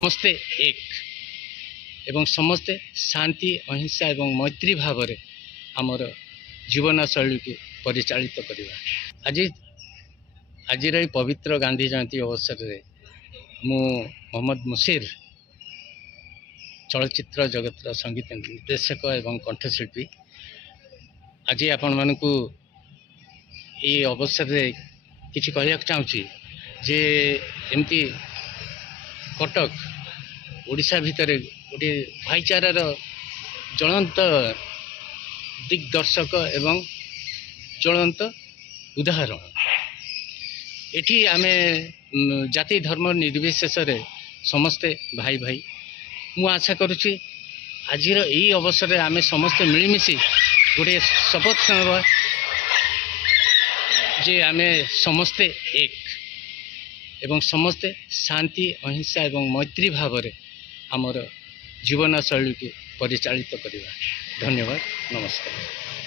समस्ते एक एवं समस्ते शांति अहिंसा एवं मैत्री भाव में आमर जीवन शैली को परिचालित करवा। आज पवित्र गांधी जयंती अवसर में मु मोहम्मद मुशीर चलचित्र जगतर संगीत निर्देशक एवं कंठशिल्पी आज आपण मानकु ये अवसर में किसी कहना चाहूँगी जे एमती कटक ओडिशा भितर गोटे भाईचारार ज्वलंत दिग्दर्शक एवं ज्वलंत उदाहरण एठी आमे जाति धर्म निर्विशेष समस्ते भाई भाई मु आशा करुच्ची आज यही अवसर में आमे समस्ते मिलमिशि गोटे शपथ नेबा जे आमे समस्ते एक एवं समस्ते शांति अहिंसा एवं मैत्री भाव में आमर जीवन शैली को परिचालित करवा। धन्यवाद, नमस्कार।